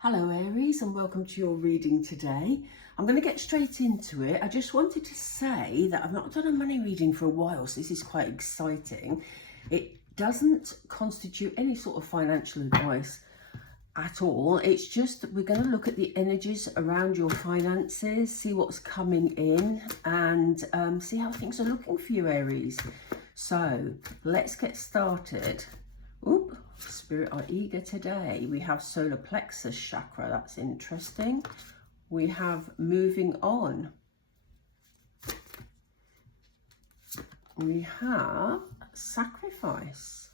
Hello Aries, and welcome to your reading today. I'm going to get straight into it. I just wanted to say that I've not done a money reading for a while, so this is quite exciting. It doesn't constitute any sort of financial advice at all. It's just that we're going to look at the energies around your finances, see what's coming in, and see how things are looking for you, Aries. So let's get started. Oop, Spirit are eager today. We have solar plexus chakra. That's interesting. We have moving on. We have sacrifice.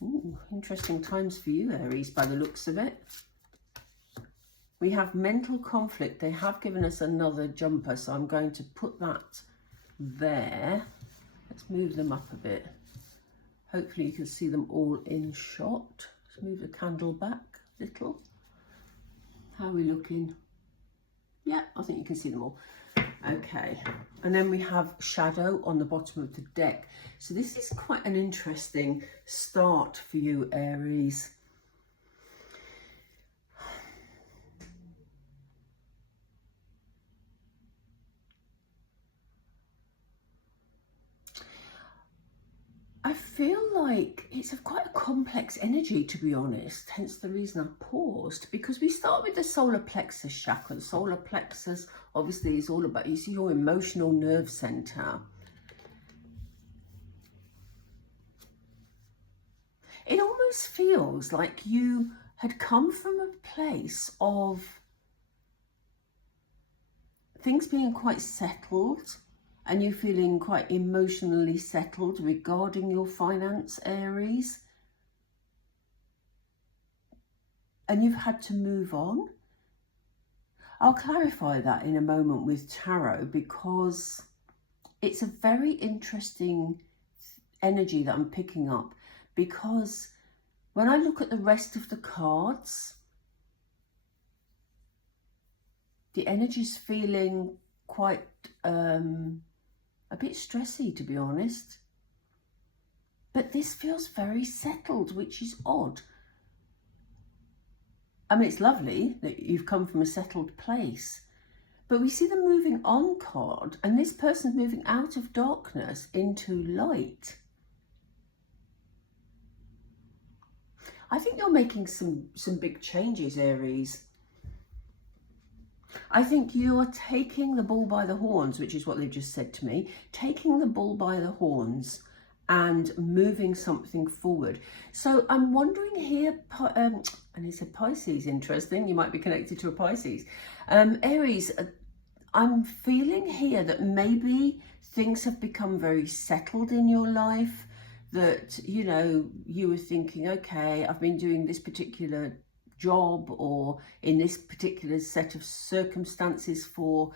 Ooh, interesting times for you, Aries, by the looks of it. We have mental conflict. They have given us another jumper, so I'm going to put that there. Let's move them up a bit. Hopefully you can see them all in shot. Let's move the candle back a little. How are we looking? Yeah, I think you can see them all. Okay, and then we have shadow on the bottom of the deck. So this is quite an interesting start for you, Aries. I feel like it's quite a complex energy, to be honest, hence the reason I paused, because we start with the solar plexus chakra. The solar plexus obviously is all about, you see, your emotional nerve center. It almost feels like you had come from a place of things being quite settled, and you feeling quite emotionally settled regarding your finance, Aries. And you've had to move on. I'll clarify that in a moment with tarot, because it's a very interesting energy that I'm picking up, because when I look at the rest of the cards, the energy's feeling quite a bit stressy, to be honest. But this feels very settled, which is odd. I mean, it's lovely that you've come from a settled place, but we see the moving on card, and this person's moving out of darkness into light. I think you're making some big changes, Aries. I think you are taking the bull by the horns, which is what they've just said to me, taking the bull by the horns and moving something forward. So I'm wondering here, and he said Pisces, interesting, you might be connected to a Pisces. Aries, I'm feeling here that maybe things have become very settled in your life, that, you know, you were thinking, okay, I've been doing this particular job or in this particular set of circumstances for,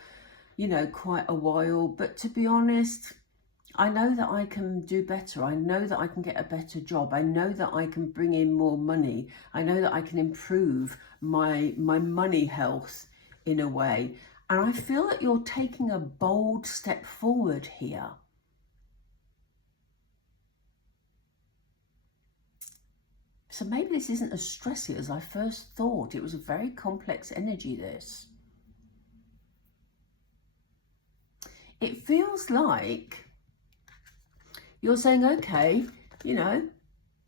you know, quite a while, but to be honest, I know that I can do better. I know that I can get a better job. I know that I can bring in more money. I know that I can improve my money health in a way, and I feel that you're taking a bold step forward here. So maybe this isn't as stressy as I first thought. It was a very complex energy, this. It feels like you're saying, okay, you know,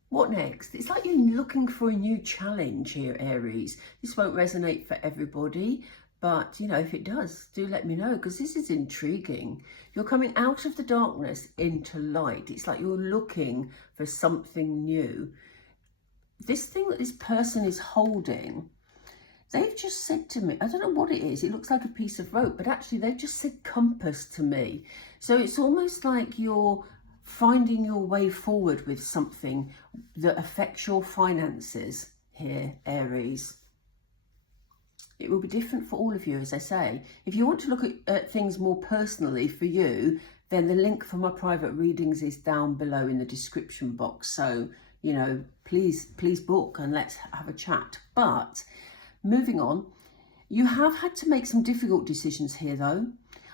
what next? It's like you're looking for a new challenge here, Aries. This won't resonate for everybody, but, you know, if it does, do let me know, because this is intriguing. You're coming out of the darkness into light. It's like you're looking for something new. This thing that this person is holding, they've just said to me, I don't know what it is, it looks like a piece of rope, but actually they've just said compass to me. So it's almost like you're finding your way forward with something that affects your finances here, Aries. It will be different for all of you, as I say. If you want to look at things more personally for you, then the link for my private readings is down below in the description box. So, you know, please book and let's have a chat. But moving on, you have had to make some difficult decisions here, though.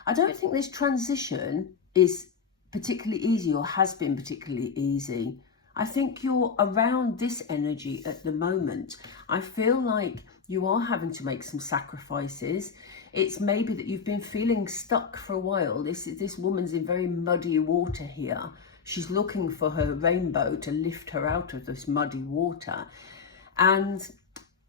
I don't think this transition is particularly easy or has been particularly easy. I think you're around this energy at the moment. I feel like You are having to make some sacrifices. It's maybe that you've been feeling stuck for a while. This woman's in very muddy water here. She's looking for her rainbow to lift her out of this muddy water. And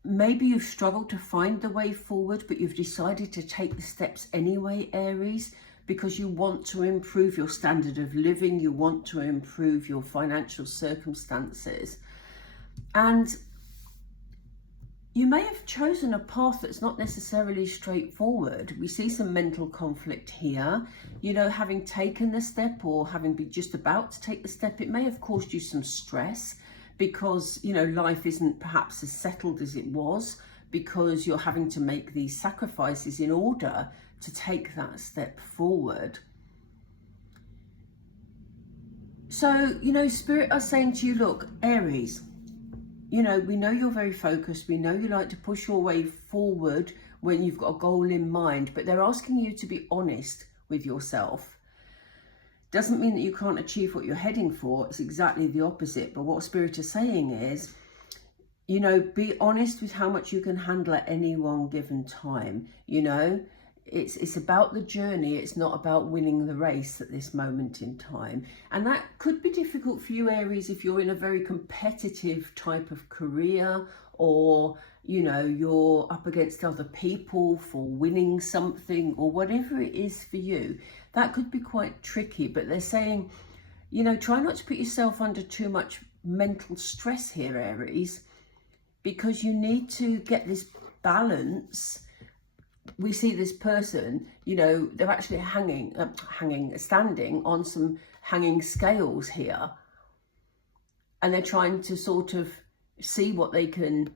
maybe you've struggled to find the way forward, but you've decided to take the steps anyway, Aries, because you want to improve your standard of living. You want to improve your financial circumstances. And you may have chosen a path that's not necessarily straightforward. We see some mental conflict here. You know, having taken the step or having been just about to take the step, it may have caused you some stress because, you know, life isn't perhaps as settled as it was, because you're having to make these sacrifices in order to take that step forward. So, you know, Spirit are saying to you, look, Aries, you know, we know you're very focused. We know you like to push your way forward when you've got a goal in mind, but they're asking you to be honest with yourself. Doesn't mean that you can't achieve what you're heading for. It's exactly the opposite. But what Spirit is saying is, you know, be honest with how much you can handle at any one given time. You know, it's about the journey. It's not about winning the race at this moment in time. And that could be difficult for you, Aries, if you're in a very competitive type of career, or, you know, you're up against other people for winning something, or whatever it is for you. That could be quite tricky. But they're saying, you know, try not to put yourself under too much mental stress here, Aries, because you need to get this balance. We see this person, you know, they're actually standing on some hanging scales here. And they're trying to sort of see what they can,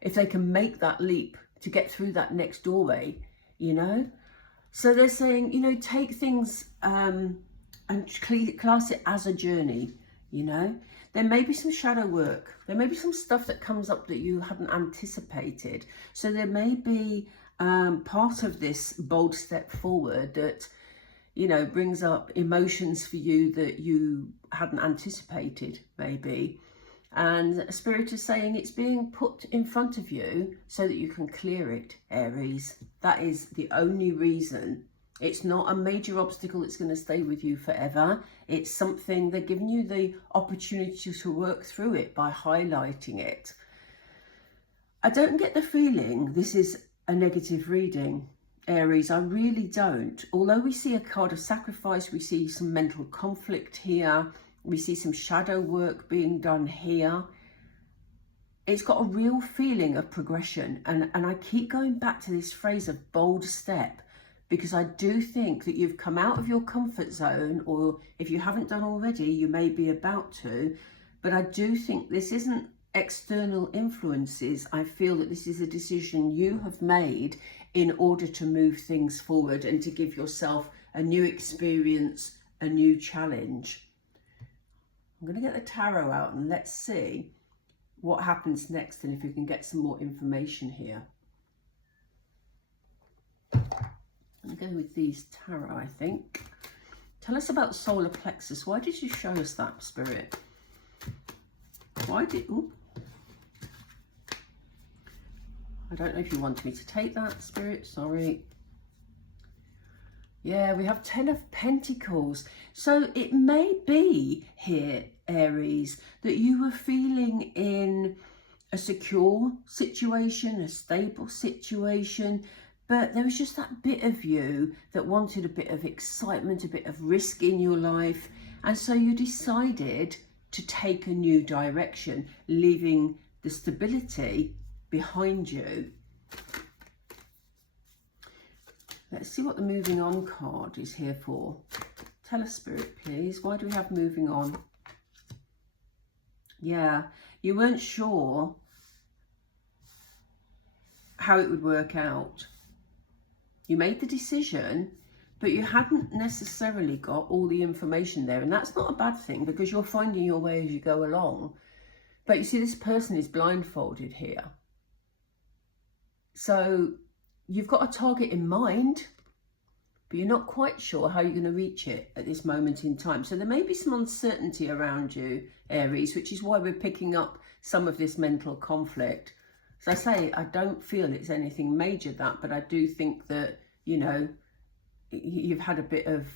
if they can make that leap to get through that next doorway, you know. So they're saying, you know, take things and class it as a journey, you know. There may be some shadow work. There may be some stuff that comes up that you hadn't anticipated. So there may be part of this bold step forward that, you know, brings up emotions for you that you hadn't anticipated, maybe. And Spirit is saying it's being put in front of you so that you can clear it, Aries. That is the only reason. It's not a major obstacle that's going to stay with you forever. It's something they're giving you the opportunity to work through it by highlighting it. I don't get the feeling this is a negative reading, Aries. I really don't. Although we see a card of sacrifice, we see some mental conflict here. We see some shadow work being done here. It's got a real feeling of progression. And I keep going back to this phrase of bold step, because I do think that you've come out of your comfort zone, or if you haven't done already, you may be about to. But I do think this isn't external influences. I feel that this is a decision you have made in order to move things forward and to give yourself a new experience, a new challenge. I'm going to get the tarot out and let's see what happens next and if you can get some more information here. I'm going to go with these tarot, I think. Tell us about solar plexus. Why did you show us that, Spirit? Why did... Ooh. I don't know if you wanted me to take that, Spirit. Sorry. Yeah, we have 10 of Pentacles. So it may be here, Aries, that you were feeling in a secure situation, a stable situation, but there was just that bit of you that wanted a bit of excitement, a bit of risk in your life. And so you decided to take a new direction, leaving the stability behind you. Let's see what the moving on card is here for. Tell us, Spirit, please. Why do we have moving on? Yeah, you weren't sure how it would work out. You made the decision, but you hadn't necessarily got all the information there. And that's not a bad thing, because you're finding your way as you go along. But you see, this person is blindfolded here. So you've got a target in mind, but you're not quite sure how you're going to reach it at this moment in time. So there may be some uncertainty around you, Aries, which is why we're picking up some of this mental conflict. As I say, I don't feel it's anything major that, but I do think that, you know, you've had a bit of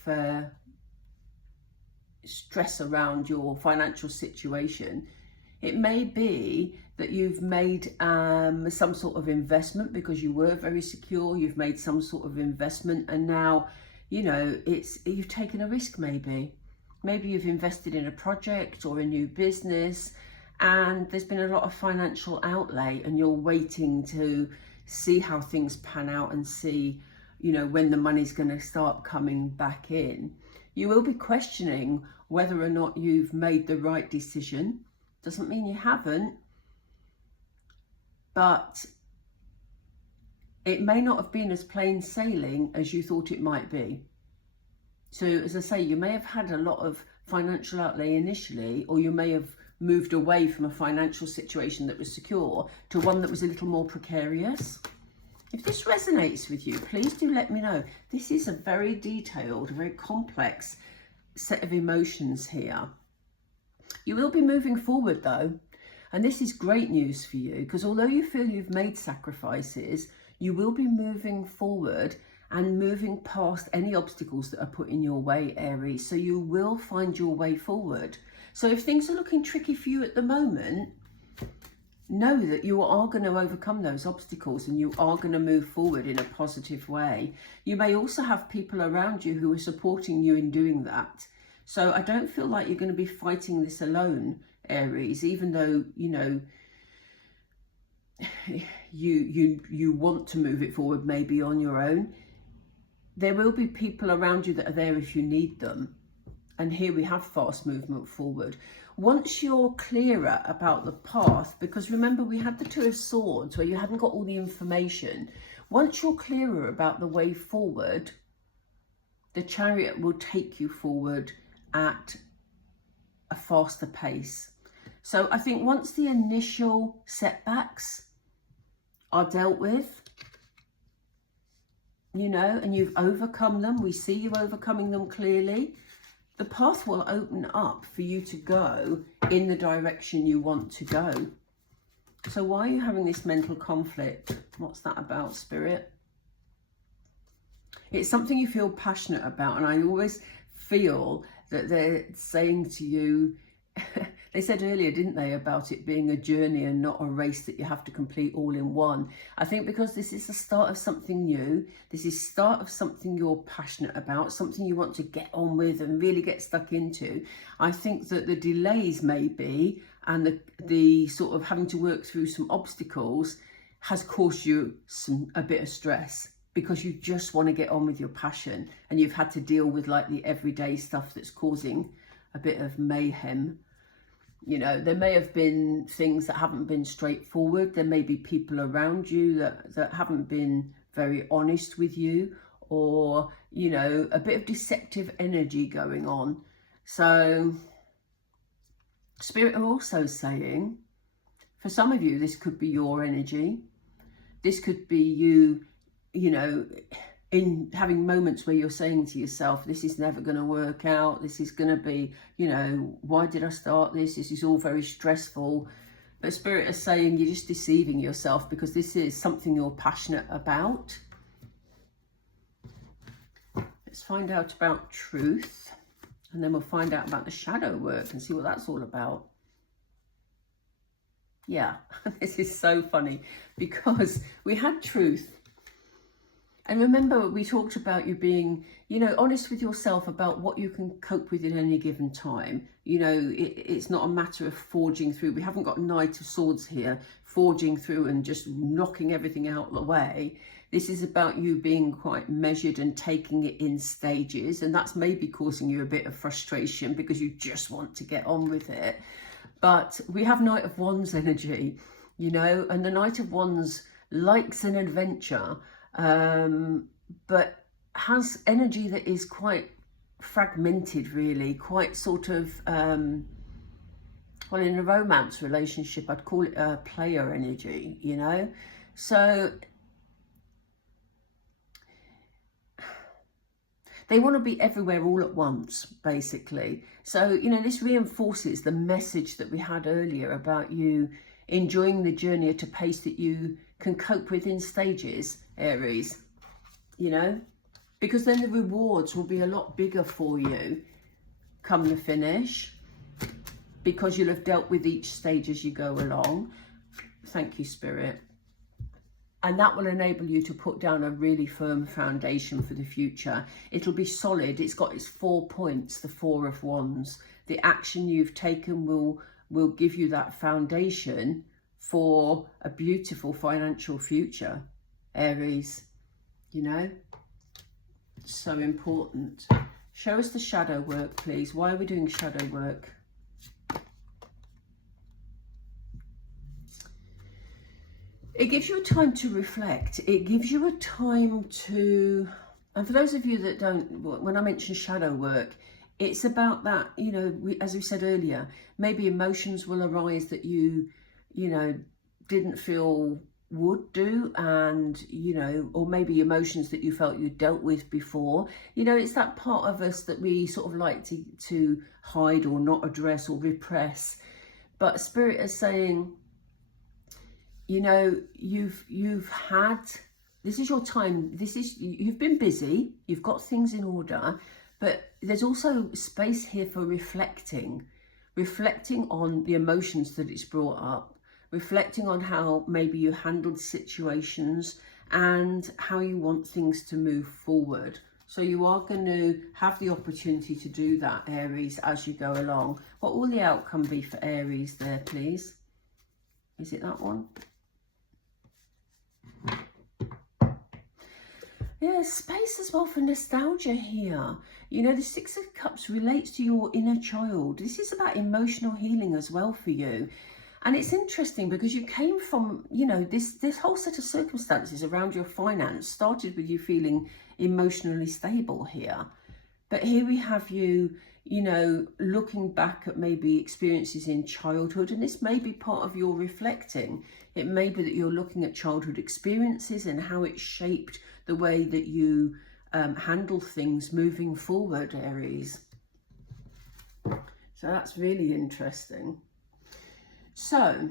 stress around your financial situation. It may be that you've made some sort of investment because you were very secure. You've made some sort of investment, and now, you know, you've taken a risk. Maybe you've invested in a project or a new business, and there's been a lot of financial outlay, and you're waiting to see how things pan out and see, you know, when the money's going to start coming back in. You will be questioning whether or not you've made the right decision. Doesn't mean you haven't, but it may not have been as plain sailing as you thought it might be. So as I say, you may have had a lot of financial outlay initially, or you may have moved away from a financial situation that was secure to one that was a little more precarious. If this resonates with you, please do let me know. This is a very detailed, very complex set of emotions here. You will be moving forward though, and this is great news for you, because although you feel you've made sacrifices, you will be moving forward and moving past any obstacles that are put in your way, Aries. So you will find your way forward. So if things are looking tricky for you at the moment, know that you are going to overcome those obstacles and you are going to move forward in a positive way. You may also have people around you who are supporting you in doing that. So I don't feel like you're going to be fighting this alone, Aries, even though, you know, you want to move it forward maybe on your own. There will be people around you that are there if you need them. And here we have fast movement forward. Once you're clearer about the path, because remember we had the Two of Swords where you hadn't got all the information. Once you're clearer about the way forward, the Chariot will take you forward at a faster pace. So I think once the initial setbacks are dealt with, you know, and you've overcome them, we see you overcoming them clearly, the path will open up for you to go in the direction you want to go. So why are you having this mental conflict? What's that about, Spirit? It's something you feel passionate about, and I always feel that they're saying to you, they said earlier, didn't they, about it being a journey and not a race that you have to complete all in one. I think because this is the start of something new, this is start of something you're passionate about, something you want to get on with and really get stuck into. I think that the delays maybe, and the sort of having to work through some obstacles has caused you a bit of stress, because you just want to get on with your passion and you've had to deal with like the everyday stuff that's causing a bit of mayhem. You know, there may have been things that haven't been straightforward. There may be people around you that haven't been very honest with you, or, you know, a bit of deceptive energy going on. So Spirit are also saying, for some of you, this could be your energy. This could be you, you know, in having moments where you're saying to yourself, this is never going to work out. This is going to be, you know, why did I start this? This is all very stressful. But Spirit is saying you're just deceiving yourself, because this is something you're passionate about. Let's find out about truth. And then we'll find out about the shadow work and see what that's all about. Yeah, this is so funny, because we had truth. And remember, we talked about you being, you know, honest with yourself about what you can cope with in any given time. You know, it's not a matter of forging through. We haven't got Knight of Swords here, forging through and just knocking everything out of the way. This is about you being quite measured and taking it in stages. And that's maybe causing you a bit of frustration because you just want to get on with it. But we have Knight of Wands energy, you know, and the Knight of Wands likes an adventure. But has energy that is quite fragmented, really, quite sort of, well, in a romance relationship, I'd call it a player energy, you know? So they want to be everywhere all at once, basically. So, you know, this reinforces the message that we had earlier about you enjoying the journey at a pace that you can cope with in stages, Aries, you know, because then the rewards will be a lot bigger for you come the finish, because you'll have dealt with each stage as you go along. Thank you, Spirit. And that will enable you to put down a really firm foundation for the future. It'll be solid. It's got its 4 points, the 4 of Wands. The action you've taken will give you that foundation for a beautiful financial future, Aries. You know, so important. Show us the shadow work, please. Why are we doing shadow work? It gives you a time to reflect. It gives you a time to, and for those of you that don't, when I mention shadow work, it's about that, you know, as we said earlier, maybe emotions will arise that you know, didn't feel would do, and, you know, or maybe emotions that you felt you dealt with before. You know, it's that part of us that we sort of like to hide or not address or repress. But Spirit is saying, you know, you've had, this is your time, you've been busy, you've got things in order, but there's also space here for reflecting on the emotions that it's brought up, reflecting on how maybe you handled situations and how you want things to move forward. So you are going to have the opportunity to do that, Aries, as you go along. What will the outcome be for Aries there, please? Is it that one? Yeah, space as well for nostalgia here. You know, the Six of Cups relates to your inner child. This is about emotional healing as well for you. And it's interesting because you came from, you know, this whole set of circumstances around your finance started with you feeling emotionally stable here. But here we have you, you know, looking back at maybe experiences in childhood, and this may be part of your reflecting. It may be that you're looking at childhood experiences and how it shaped the way that you handle things moving forward, Aries. So that's really interesting. So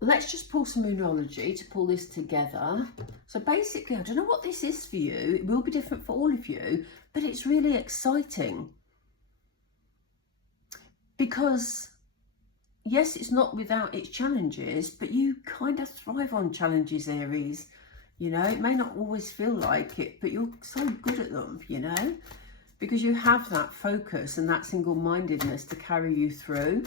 let's just pull some Moonology to pull this together. So basically, I don't know what this is for you. It will be different for all of you, but it's really exciting. Because yes, it's not without its challenges, but you kind of thrive on challenges, Aries. You know, it may not always feel like it, but you're so good at them, you know, because you have that focus and that single-mindedness to carry you through.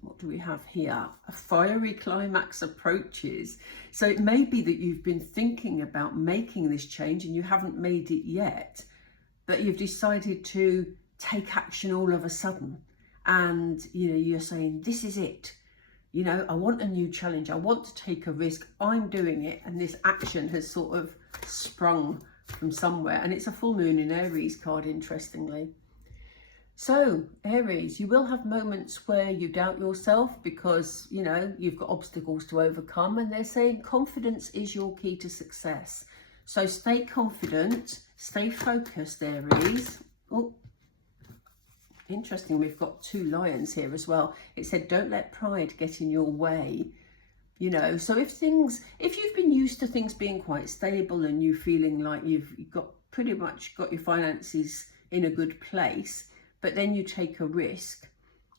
What do we have here? A fiery climax approaches. So it may be that you've been thinking about making this change and you haven't made it yet, but you've decided to take action all of a sudden. And, you know, you're saying, this is it. You know, I want a new challenge. I want to take a risk. I'm doing it. And this action has sort of sprung from somewhere. And it's a full moon in Aries card, interestingly. So, Aries, you will have moments where you doubt yourself because, you know, you've got obstacles to overcome. And they're saying confidence is your key to success. So stay confident, stay focused, Aries. Oh, interesting, we've got 2 lions here as well. It said, don't let pride get in your way. You know, so if you've been used to things being quite stable and you feeling like you've got pretty much got your finances in a good place, but then you take a risk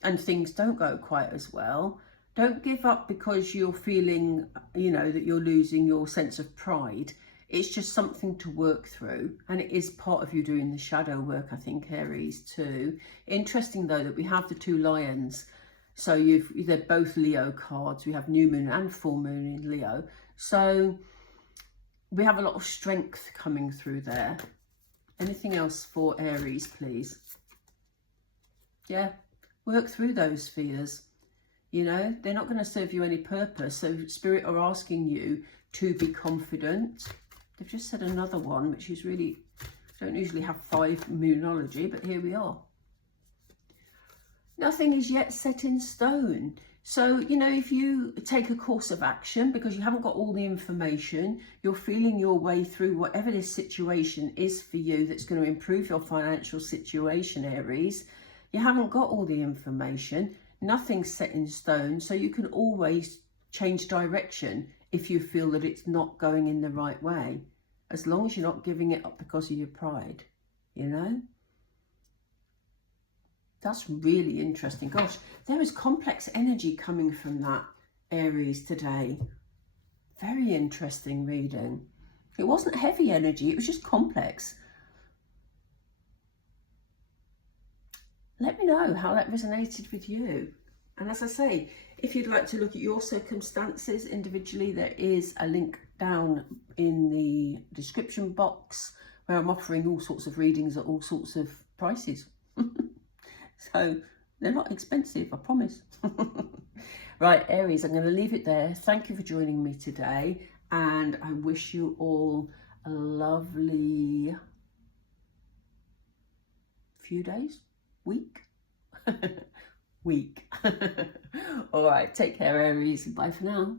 and things don't go quite as well, don't give up because you're feeling, you know, that you're losing your sense of pride. It's just something to work through, and it is part of you doing the shadow work, I think, Aries, too. Interesting, though, that we have the 2 lions. So they're both Leo cards. We have new moon and full moon in Leo. So we have a lot of strength coming through there. Anything else for Aries, please? Yeah, work through those fears. You know, they're not going to serve you any purpose. So Spirit are asking you to be confident. They've just said another one, which is really, don't usually have 5 Moonology, but here we are. Nothing is yet set in stone. So, you know, if you take a course of action because you haven't got all the information, you're feeling your way through whatever this situation is for you that's going to improve your financial situation, Aries, You haven't got all the information. Nothing's set in stone. So you can always change direction if you feel that it's not going in the right way. As long as you're not giving it up because of your pride, you know? That's really interesting. Gosh, there is complex energy coming from that, Aries, today. Very interesting reading. It wasn't heavy energy, it was just complex. Let me know how that resonated with you. And as I say, if you'd like to look at your circumstances individually, there is a link down in the description box where I'm offering all sorts of readings at all sorts of prices. So they're not expensive, I promise. Right, Aries, I'm going to leave it there. Thank you for joining me today. And I wish you all a lovely few days, week. Week. All right, take care, Aries. Bye for now.